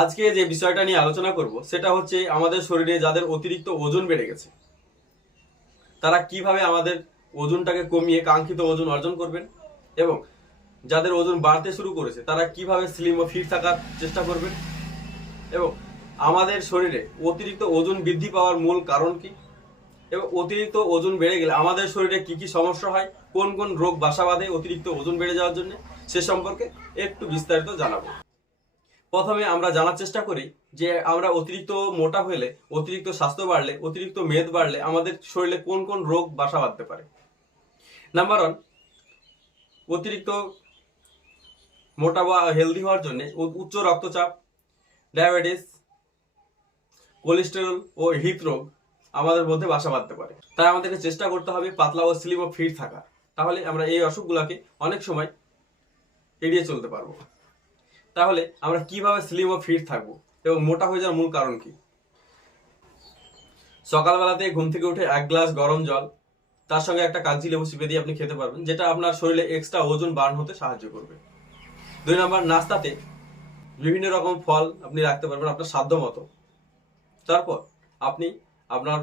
আজকে যে বিষয়টা নিয়ে আলোচনা করব সেটা হচ্ছে আমাদের শরীরে যাদের অতিরিক্ত ওজন বেড়ে গেছে তারা কিভাবে আমাদের ওজনটাকে কমিয়ে কাঙ্ক্ষিত ওজন অর্জন করবেন, এবং যাদের ওজন বাড়তে শুরু করেছে তারা কিভাবে স্লিম ও ফিট থাকার চেষ্টা করবেন, এবং আমাদের শরীরে অতিরিক্ত ওজন বৃদ্ধি পাওয়ার মূল কারণ কি, এবং অতিরিক্ত ওজন বেড়ে গেলে আমাদের শরীরে কি কি সমস্যা হয়, কোন কোন রোগ বাসা বাঁধে অতিরিক্ত ওজন বেড়ে যাওয়ার জন্য, সে সম্পর্কে একটু বিস্তারিত জানাবো। প্রথমে আমরা জানার চেষ্টা করি যে আমরা অতিরিক্ত মোটা হলে, অতিরিক্ত স্বাস্থ্য বাড়লে, অতিরিক্ত মেদ বাড়লে আমাদের শরীরে কোন কোন রোগ বাসা বাঁধতে পারে। নাম্বার 1, অতিরিক্ত মোটা বা হেলদি হওয়ার জন্য উচ্চ রক্তচাপ, ডায়াবেটিস, কোলেস্টেরল ও হৃদরোগ আমাদের মধ্যে বাসা বাঁধতে পারে। তাই আমাদেরকে চেষ্টা করতে হবে পাতলা ও স্লিম ও ফিট থাকা, তাহলে আমরা এই অসুখগুলোকে অনেক সময় এড়িয়ে চলতে পারবো। তাহলে আমরা কিভাবে স্লিম ও ফিট থাকবো এবং মোটা হয়ে যাওয়ার মূল কারণ কি? সকালবেলাতে ঘুম থেকে উঠে 1 গ্লাস গরম জল, তার সঙ্গে একটা কাগজি লেবু চিপে দিয়ে আপনি খেতে পারবেন, যেটা আপনার শরীরে এক্সট্রা ওজন বার্ন হতে সাহায্য করবে। 2 নম্বর, নাস্তাতে বিভিন্ন রকম ফল আপনি রাখতে পারবেন আপনার সাধ্য মতো। তারপর আপনি আপনার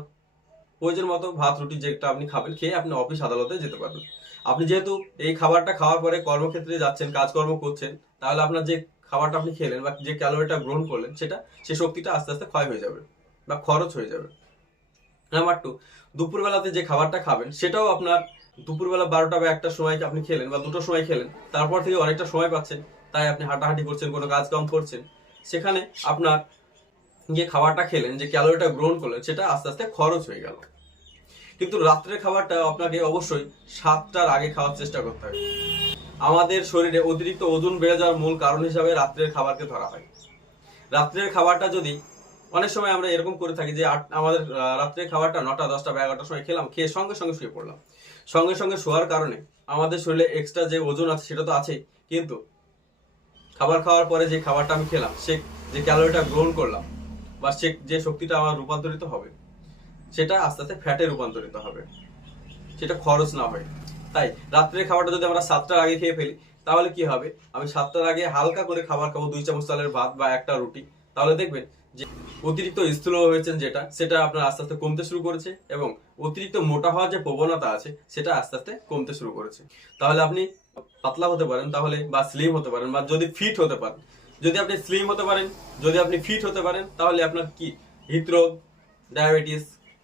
প্রয়োজন মতো ভাত রুটি যেটা আপনি খাবেন, খেয়ে আপনি অফিস আদালতে যেতে পারবেন। আপনি যেহেতু এই খাবারটা খাওয়ার পরে কর্মক্ষেত্রে যাচ্ছেন, কাজকর্ম করছেন, তাহলে আপনার যে খাবারটা আপনি খেলেন বা যে ক্যালোরিটা গ্রহণ করলেন সেটা, সে শক্তিটা আস্তে আস্তে ক্ষয় হয়ে যাবে বা খরচ হয়ে যাবে। নাম্বার 2, দুপুরবেলাতে যে খাবারটা খাবেন সেটাও আপনার দুপুরবেলা 12টা বা 1টার সময় আপনি খেলেন বা 2টোর সময় খেলেন, তারপর থেকে অনেকটা সময় পাচ্ছেন, তাই আপনি হাঁটাহাঁটি করছেন, কোনো কাজ কাম করছেন, সেখানে আপনার যে খাবারটা খেলেন, যে ক্যালোরিটা গ্রহণ করলেন, সেটা আস্তে আস্তে খরচ হয়ে গেল। কিন্তু রাত্রের খাবারটা আপনাকে অবশ্যই 7টার আগে খাওয়ার চেষ্টা করতে হবে। আমাদের শরীরে অতিরিক্ত ওজন বেড়ে যাওয়ার মূল কারণ হিসাবে রাত্রের খাবারকে ধরা হয়। রাত্রের খাবারটা যদি, অনেক সময় আমরা এরকম করে থাকি যে আমাদের রাত্রের খাবারটা 9টা, 10টা বা 11টার সময় খেলাম, খেয়ে সঙ্গে সঙ্গে শুয়ে পড়লাম। সঙ্গে সঙ্গে শোয়ার কারণে আমাদের শরীরে এক্সট্রা যে ওজন আছে সেটা তো আছেই, কিন্তু খাবার খাওয়ার পরে যে খাবারটা আমি খেলাম, সে যে ক্যালোরিটা গ্রহণ করলাম বা সে যে শক্তিটা আমার রূপান্তরিত হবে, সেটা আস্তে আস্তে ফ্যাটে রূপান্তরিত হবে, সেটা খরচ না হয়। তাই রাত্রের খাবারটা যদি আমরা 7টার আগে খেয়ে ফেলি, তাহলে কি হবে, আমি 7টার আগে হালকা করে খাবার খাবো, 2 চামচ চালের ভাত বা একটা রুটি, তাহলে দেখবেন যে অতিরিক্ত স্থূল হয়েছেন সেটা আপনার আস্তে আস্তে কমতে শুরু করেছে, এবং অতিরিক্ত মোটা হওয়ার যে প্রবণতা আছে সেটা আস্তে আস্তে কমতে শুরু করেছে। তাহলে আপনি পাতলা হতে পারেন, তাহলে বা স্লিম হতে পারেন, বা যদি ফিট হতে পারেন, যদি আপনি স্লিম হতে পারেন, যদি আপনি ফিট হতে পারেন, তাহলে আপনার কি হৃদরোগ, ডায়াবেটিস,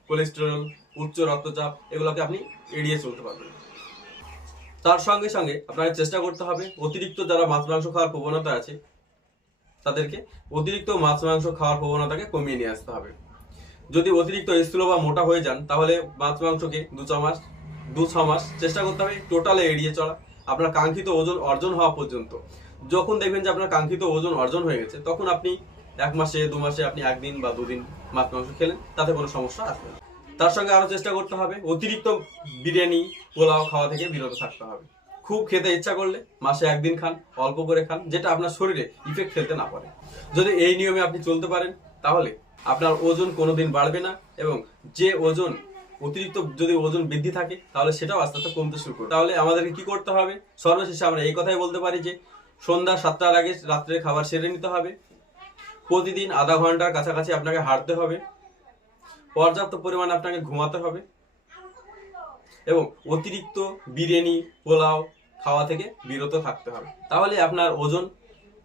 কোলেস্টেরল, উচ্চ রক্তচাপ এগুলোকে আপনি এড়িয়ে চলতে পারবেন। তার সঙ্গে সঙ্গে আপনাকে চেষ্টা করতে হবে অতিরিক্ত যারা মাছ মাংস খাওয়ার প্রবণতা আছে তাদেরকে অতিরিক্ত মাছ মাংস খাওয়ার প্রবণতাকে কমিয়ে নিয়ে আসতে হবে। যদি অতিরিক্ত স্থূল বা মোটা হয়ে যান, তাহলে মাছ মাংসকে 2-6 মাস চেষ্টা করতে হবে টোটালে এড়িয়ে চলা, আপনার কাঙ্ক্ষিত ওজন অর্জন হওয়া পর্যন্ত। যখন দেখবেন যে আপনার কাঙ্ক্ষিত ওজন অর্জন হয়ে গেছে, তখন আপনি 1 মাসে 2 মাসে আপনি 1 দিন বা 2 দিন মাছ মাংস খেলেন, তাতে কোনো সমস্যা আসবে না। তার সঙ্গে আরো চেষ্টা করতে হবে অতিরিক্ত বিরিয়ানি, পোলাও খাওয়া থেকে বিরত থাকতে হবে। খুব খেতে ইচ্ছা করলে মাসে 1 দিন খান, অল্প করে খান, যেটা আপনার শরীরে ইফেক্ট ফেলতে না পারে। যদি এই নিয়মে আপনি চলতে পারেন, তাহলে আপনার ওজন কোনোদিন বাড়বে না, এবং যে ওজন অতিরিক্ত যদি ওজন বৃদ্ধি থাকে, তাহলে সেটাও আস্তে আস্তে কমতে শুরু করবে। তাহলে আমাদেরকে কি করতে হবে? সর্বশেষে আমরা এই কথাই বলতে পারি যে সন্ধ্যা 7টার আগে রাত্রে খাবার সেরে নিতে হবে। প্রতিদিন আধা ঘন্টার কাছাকাছি আপনাকে হাঁটতে হবে, পর্যাপ্ত পরিমাণে আপনাকে ঘুমাতে হবে, এবং অতিরিক্ত বিরিয়ানি, পোলাও খাওয়া থেকে বিরত থাকতে হবে। তাহলে আপনার ওজন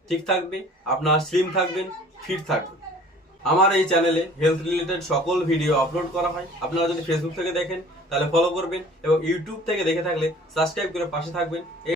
ঠিক থাকবে, আপনার স্লিম থাকবেন, ফিট থাকবেন। আমার এই চ্যানেলে হেলথ রিলেটেড সকল ভিডিও আপলোড করা হয়। আপনারা যদি ফেসবুক থেকে দেখেন তাহলে ফলো করবেন, এবং ইউটিউব থেকে দেখে থাকলে সাবস্ক্রাইব করে পাশে থাকবেন।